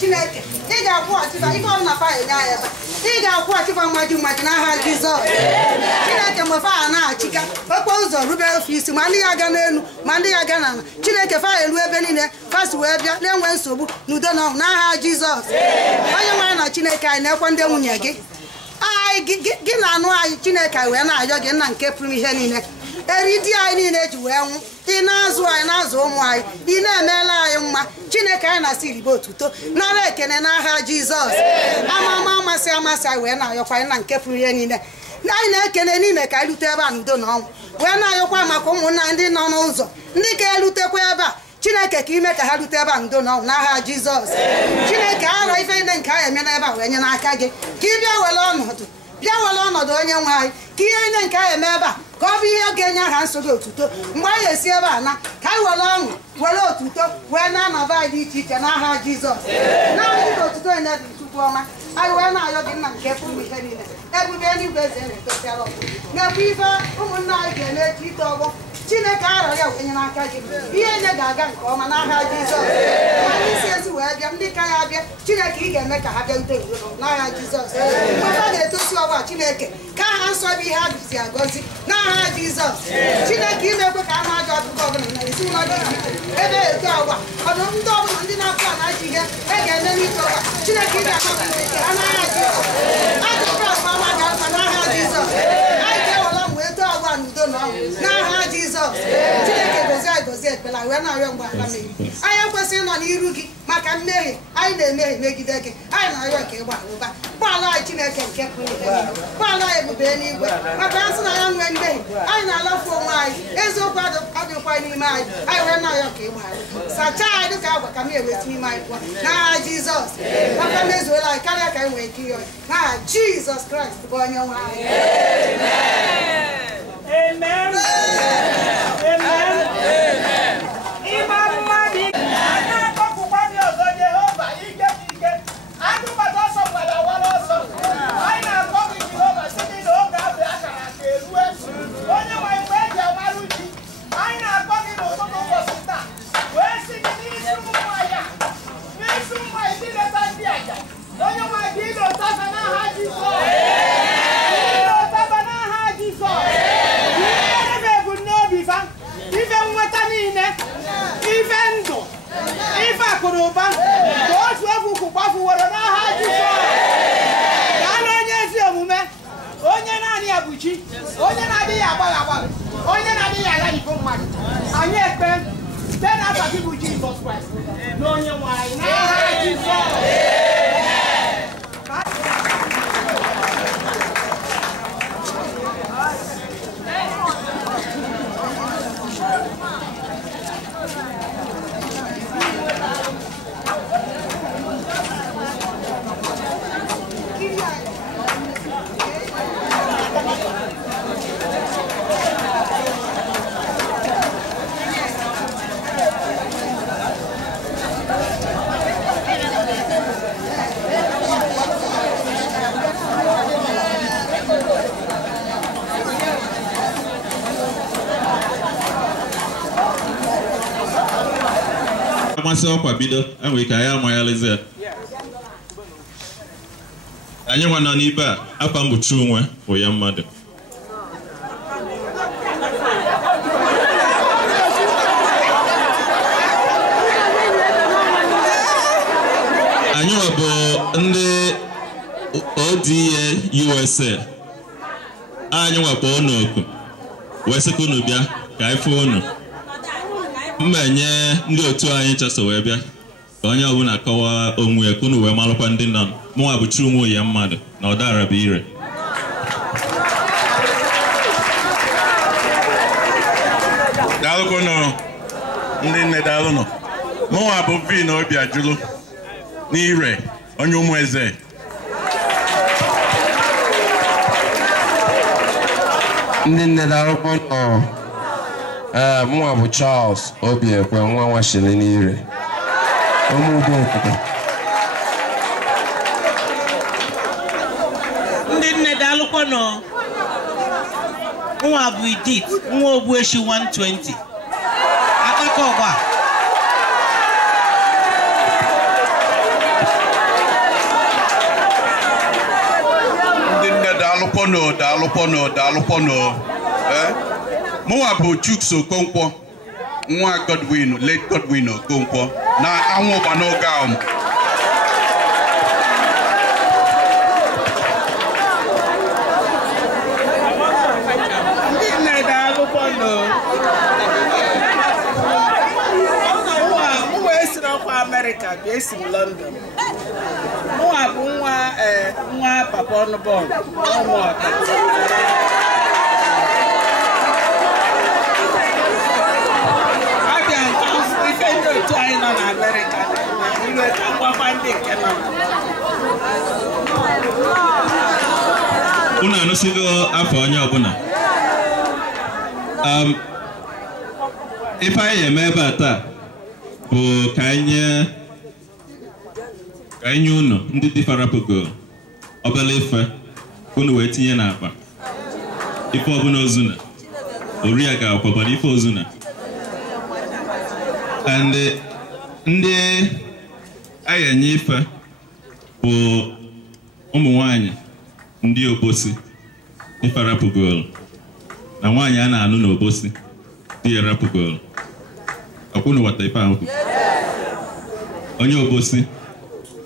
Chineke ị ga-akwụ achịba ife ọ na fa enye anyị ebe ị ga-akwụ achịba mmadụ n'aha Jizọs. Chineke mgbe fa na-achịka okporo ụzọ rube ofe isi ma ndị ya ga n'elu ma ndị ya ga n'ala. Chineke fa elu ebe niile fasi wee bịa na-enwe nsogbu n'udo na ọṅụ n'aha Jizọs. Onye nwere na Chineke anyị na-ekwe ndị nwunye gị gị na anụ anyị Chineke wee na-ayọ gị nna nke pụrụ ihe niile eri di anyị niile ji wee nwụ ị na-azụ anyị na-azụ ụmụ anyị ị na-emela anyị mma Chineke anyị na-asị iribe otuto nara ekene n'aha Jizọs. Ama amasị anyị wee na-ayọkwa anyị na nke pụrụ ihe niile anyị na-ekene n'ime ka anyị rute ebe a n'udo na ọnwụ wee na-ayọkwa maka ụmụnna ndị nọ n'ụzọ ndị ka erutekwa ebe a Chineke ka ime ka ha rute ebe a n'udo na ọnwụ n'aha Jizọs. Chineke arọ ife niile nke anyị eme n'ebe a wee nye n'aka gị ka ị bịa were ọnọdụ onye nwe anyị ka ihe niile nke anyị eme ebe a ka ọ bụ ihe ga-enye aha nsọ gị otuto mgbe anyị esi ebe a na ka anyị were ọṅụ were otuto wee na-anọba anyị dị iche iche n'aha Jizọs. Naanị ka otuto onye dị Chukwu ọma anyị wee na-ayọ gị nna nke pụrụ ihe niile ebube eluigwe eze na-etosiara ọgwụ na-ekwu ife ụmụnna anyị ga-eme echi ite ọgbọ Chineke arọ ya wee nye n'aka gị ihe nye ga-aga nke ọma n'aha Jizọs. Anyị isi ezi wee bịa ndị ka ya bịa Chineke ị ga-eme ka ha bịarute udo n'aha Jizọs. Mgbe ha ga-etosi ọgba Chineke ka aha nsọ bụ ihe ha bizi agọzi n'aha Jizọs. Chineke imekwe ka anụ aja ọkụkọ ọbụla na ezinụlọ dị iche ebe eto ọgba ọdụ ndị ọbụla ndị na-apụ ana ji ihe e ga-eme n'ike ọgba Chineke ị ga-akpọ ike ha n'aha Jizọs. Ajọkwa ọgba ọma ga-akpa n'aha Jizọs. Anyị ga-ewere m wee too ọgba n'udo na ọṅụ n'aha Jizọs. Chineke gozie ekpere wee na-arịọ mgbe ala mmehie anyị ekwesịghị ịnọ n'iru gị maka mmehie anyị na-emehie megide gị anyị na-arịọ ka ịgba ụba gbaala anyị Chineke nke pụrụ ihe niile gbaala anyị ebube n'igwe maka ya sị na ya nwee mmehie anyị na-alafu onwe anyị eziokwu adịkwa n'ime anyị anyị wee na-arịọ ka ịgbaghara sachaa anyị dịka agwa ka m eweta n'ime anyị pụọ n'aha Jizọs. Maka mezuola anyị karịa ka anyị nwee ike ịyọ n'aha Jizọs Kraịst bụ onye nwe anyị. Amen. Amen. Amen. onye na-adịghị agbaghị agbaghị onye na-adịghị aghaghị bụ mmadụ anyị ekpe site n'afa gị bụ Jizọs Kraịst na onye nwe anyị n'aha Jizọs. amasị ọkwa bido enwe ka ya amanyalịzi ya anyị nwa nọ n'ibe a afa mgbochi onwe bụ ya mmadụ anyị nwa bụ ndị ODA USA anyị nwa bụ unu oku wee sị ka unu bịa ka anyị fụ unu mmenye ndị otu anyị chọsọ wee bịa ka onye ọbụla kọwaa onwe ya ka unu wee marụkwa ndị nọ mụnwa bụ Chinwe ya mmadụ na ọdara bụ ire daalụkwanụ ndị nne daalụnụ mụnwa bụ Vi na obi ajụlụ n'ire onye ụmụ eze ndị nne daalụkwanụ mụnwa bụ Charles Obiekwe nwa nwashili n'ire ụmụ udo okwukwe daalụkwanụ. Nwa bụ Edith, nwa Ogbueshi 120. Akaka ọgba. Ndị nne daalụkwanụ. Mụnwa bụ Chuks Okonkwo, nwa Godwin, late Godwin Okonkwo, na anwụ ụba n'oge ahụ. Ndị nne daalụkwanụ. Mụ wee siri ọkwa Amerịka bụ esi m London. Mụnwa bụ nwa papa ọnụbọọlụ ụmụ ọta. Abịa nke ife ndị otu anyị nọ na Amerịka iwe ka mgbakwa ndị nke nọ. Unu anụsigo afọ onye ọbụla. Ife anyị eme ebe a taa bụ ka anyị nye unu ndị dịfarapụgo obere ife ka unu wee tinye n'akpa. Ife ọbụla ozuna oriaga akwabara ife ozuna. And ndị anyị enye ife bụ ụmụ nwanyị ndị Obosi dịfarapụgo na nwaanyị a na-anụ n'Obosi dị rapụgo. Akwụnụ wata ife ahụ. Onye Obosi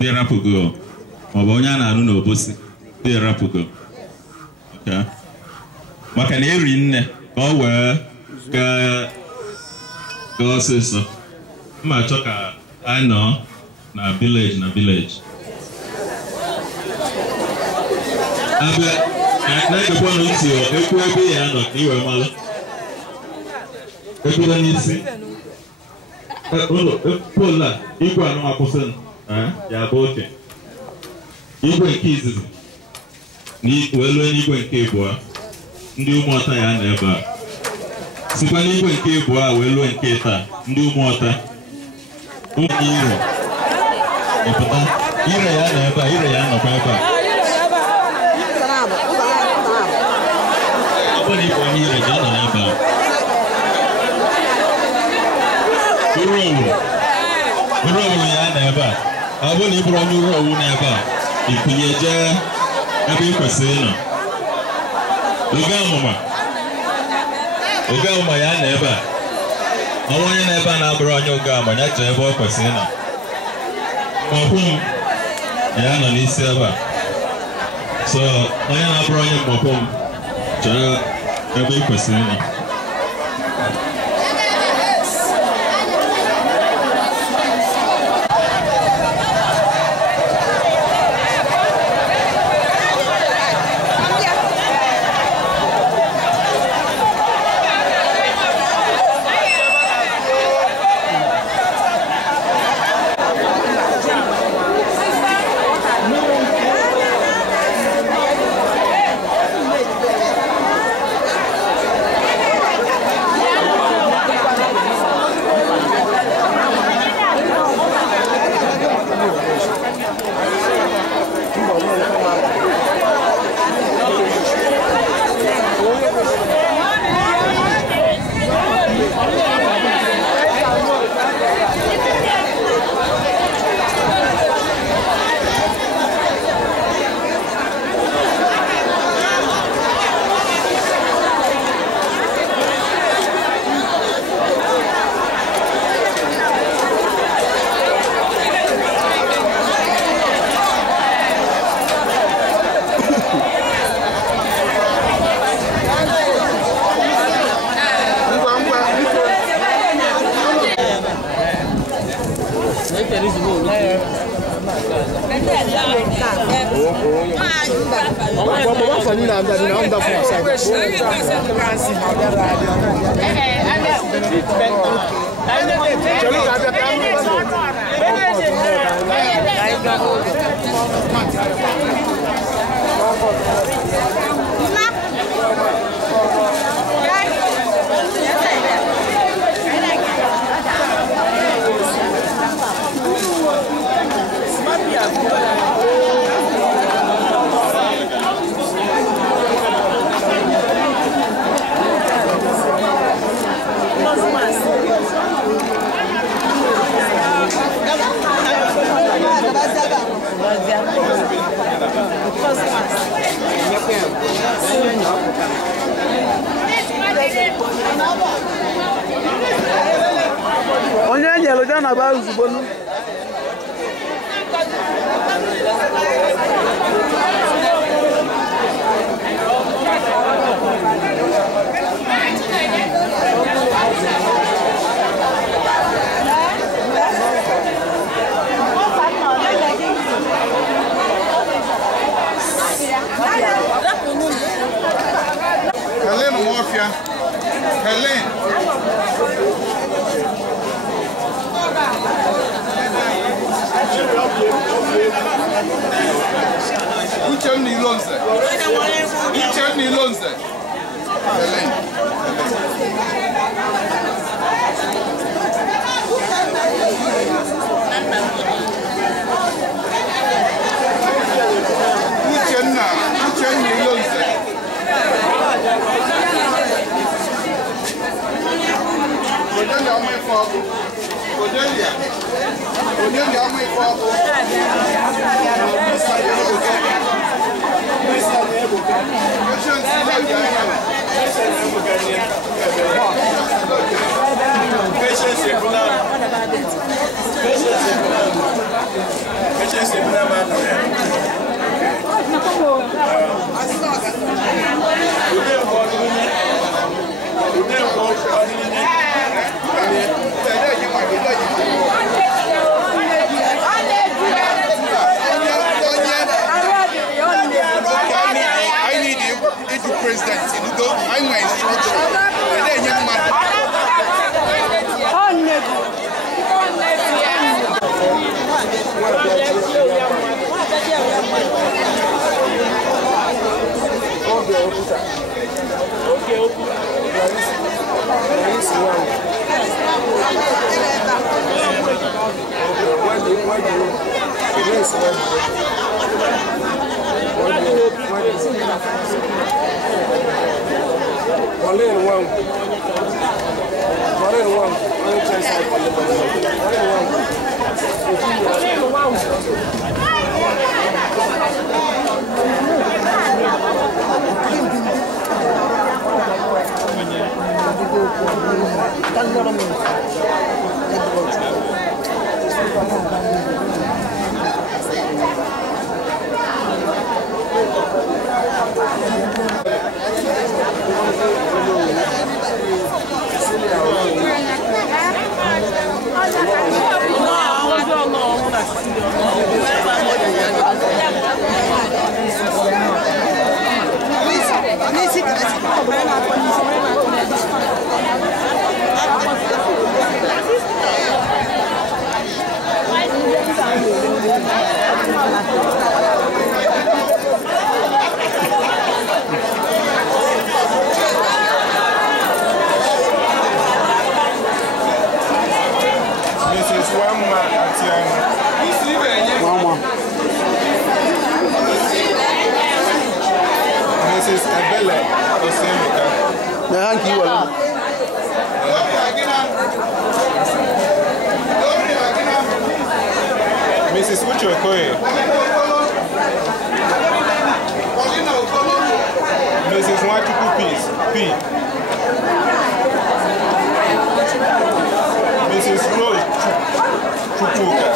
dị rapụgo maọbụ onye a na-anụ n'Obosi dị rapụgo. Maka na eri nne ka ọ wee gaa ọsịsọ. Mma achọ ka anyị nọ na village. Abịa na-egekwa n'ntị ekwu ebe ya nọ ka iwe malụ. Ekwudo n'isi. Polu a igwe anụ akwụsị ya bụ oke. Igwe nke izizi wee lue n'igwe nke abụọ. Ndị ụmụọta ya nọ ebe a. Sikwa n'igwe nke abụọ a wee lue nke taa. Ndị ụmụọta ụmụ ire ịpụta ire ya nọ ebe a. Ire ya nọkwa ebe a. Ọ bụ na ịbụ onye ire ga nọ n'ebe a. Uru owu ya nọ ebe a. Ọ bụ na ị bụrụ onye uru owu n'ebe a, ịpụnye jee ebe ị kwesịrị ịnọ. Oge amụma ya nọ ebe a. Ọnwa onye nọ ebe a na-abụrụ onye oge amụma ya jee ebe ọ kwesịrị ịnọ. Mgbọkwụ m ya nọ n'isi ebe a. So onye na-abụrụ onye mgbọkwụ m jee ebe ị kwesịrị ịnọ. Onye nyere ja na ba ozugbo nu. Helen Mafia. Helen. Uchem ni lonze. Uchem ni lonze. Helen. Uchem ni lonze. Cordelia, mãe fogo. Cordelia. Cordelia, mãe fogo. President, you go, I'm my instruction. And then young man. Mrs. Uchokoye. Mrs. Nwachukwu P. Mrs. Rose Chukwuka.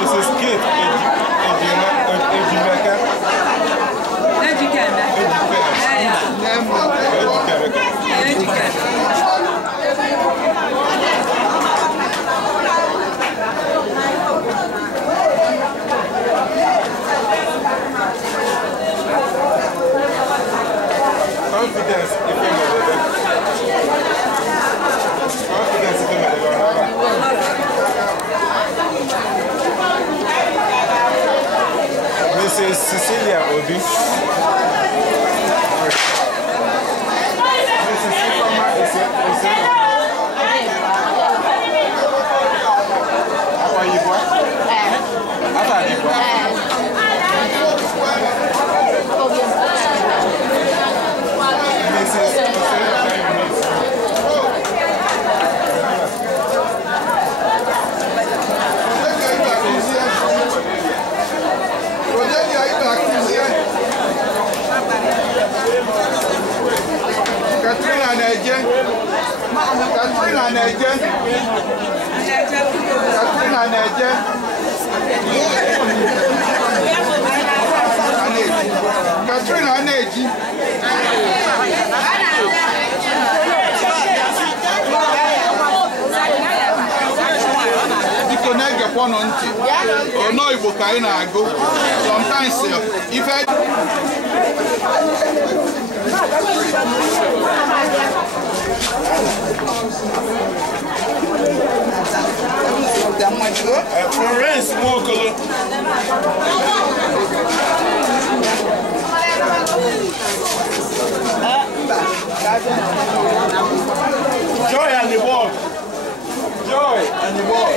Mrs. Kate Ejimeka. Confidence Mrs. Cecilia Obi. Mrs. Ifama Ose. Apa Yibwa? Apa Yibwa? Mrs. Ose. Katrina na-eje. Katrina na-eje. Katrina na-eji. Biko na-egekwa nọ ntị. Ono Igbo ka anyị na-agụ. Sometimes ife Florence Mwokolo. Joy and the ball. Joy and the ball.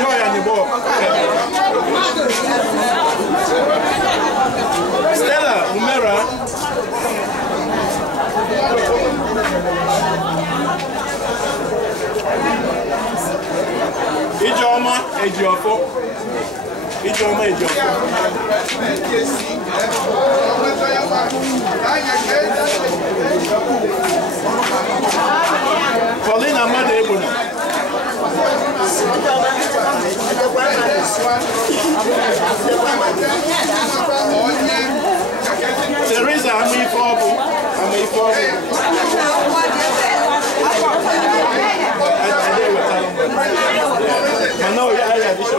Joy and the ball. Stella Umera. Ijoma Ejiofo. Ijoma Ejiofo. Paulina Made Ebona. Teresa Amifobu. No, yeah, this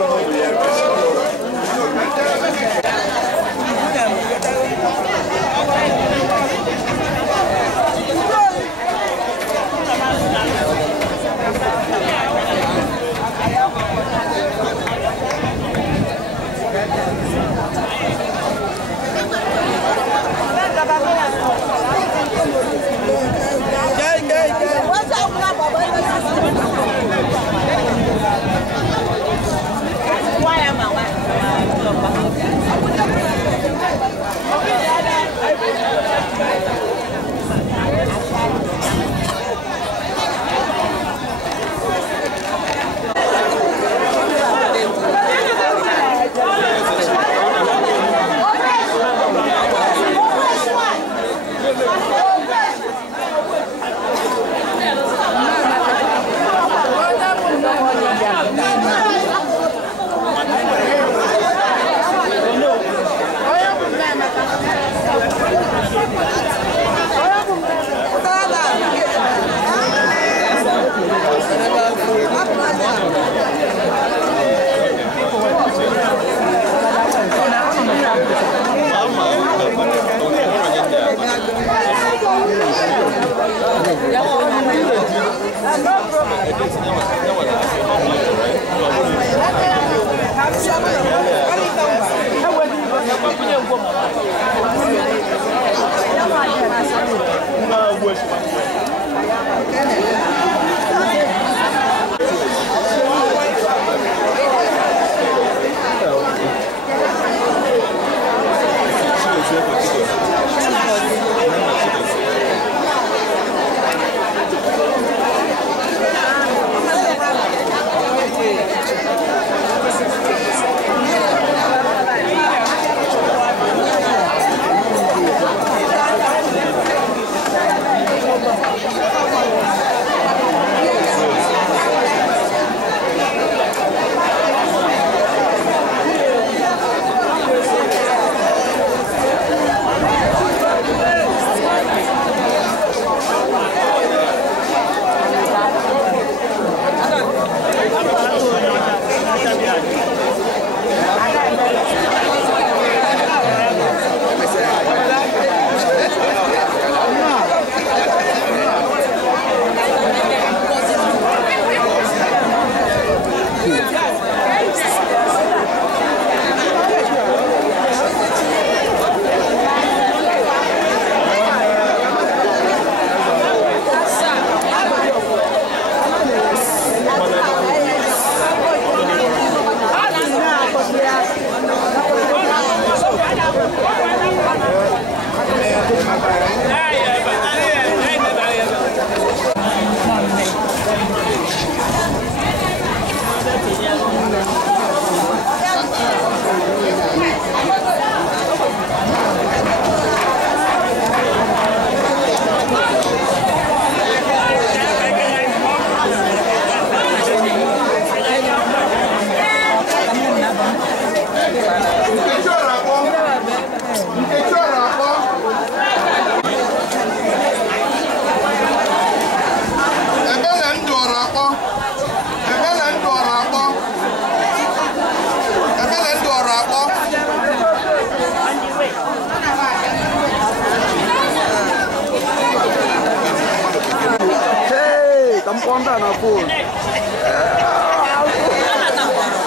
a na fon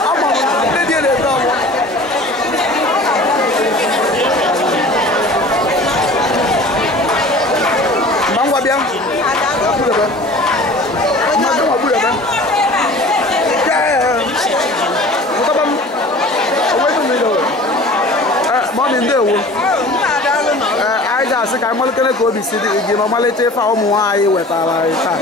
ama ndị dị na-ete ọgbọ mba ngwa bịa Morning, ndewo. Anyị ga-asị ka anyị malite ka obi si dị gị ma malite ife ụmụ nwaanyị wetara anyị taa.